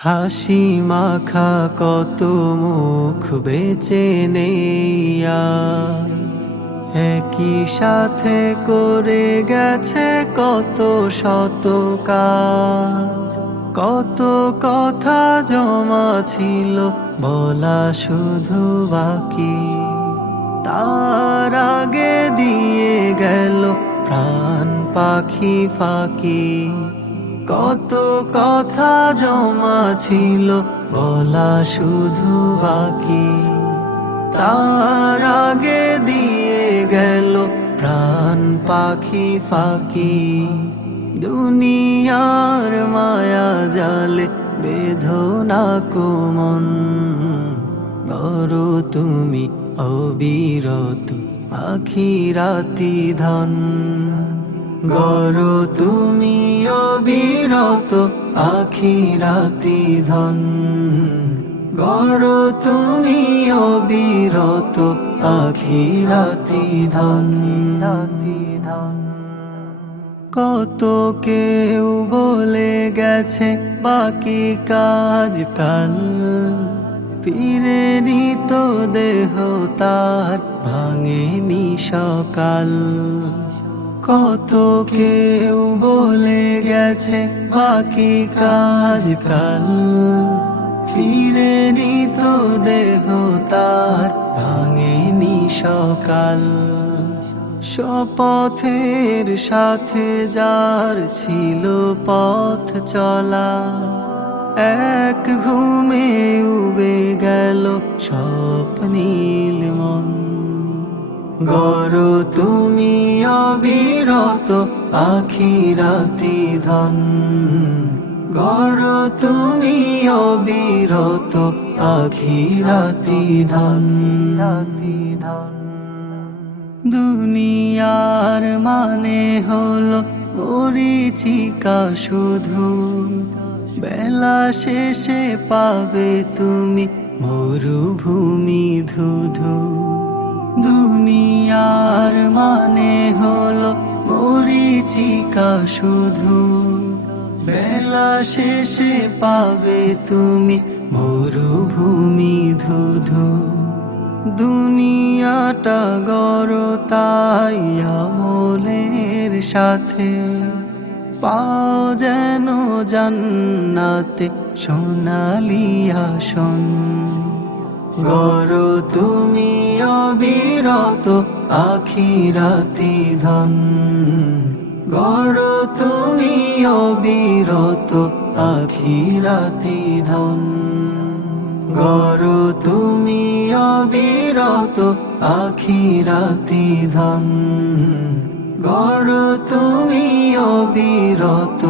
হাসি মাখা কত মুখ বেঁচে নেই আজ। একই সাথে করে গেছে কত শত কাজ। কত কথা জমা ছিল বলা শুধু বাকি, তার আগে দিয়ে গেল প্রাণ পাখি ফাঁকি। কত কথা জমা ছিল বলা শুধু বাকি, তার আগে দিয়ে গেল প্রাণ পাখি ফাঁকি। দুনিয়ার মায়া জালে বেঁধো না মন, গড়ো তুমি অবিরত আখিরাতি ধন। গড়ো তুমি অবিরত আখিরাতি ধন। গড়ো তুমি অবিরত আখিরাতি ধন। কত কেউ বলে গেছে বাকি কাজ কাল, ফিরেনি তো দেহ তার ভাঙেনি সকাল। কত কেউ বলে গেছে বাকি কাজ কাল, ফিরেনি তো দেহ তার ভাঙেনি সকাল। শপথের সাথে যার ছিল পথ চলা, এক ঘুমে উবে গেল স্বপ্নীল মন। গড়ো তুমি অবিরত আখিরাতি ধন। গড়ো তুমি অবিরত আখিরাতি ধন। দুনিয়ার মানে হলো মরীচিকা শুধু, বেলা শেষে পাবে তুমি মরুভূমি ধুধু। দুনিয়ার মানে হলো মরীচিকা শুধু, বেলা শেষে পাবে তুমি মরুভূমি ধুধু। দুনিয়াটা গড়ো তাই আমলের সাথে, পাও যেন জান্নাতে সোনালি আসন। গড়ো তুমি অবিরত আখিরাতি ধন। গড়ো তুমি অবিরত আখিরাতি ধন। গড়ো তুমি অবিরত আখিরাতি ধন। গড়ো তুমি অবিরত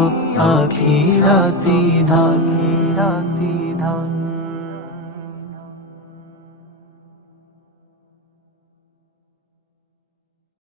আখিরাতি ধন।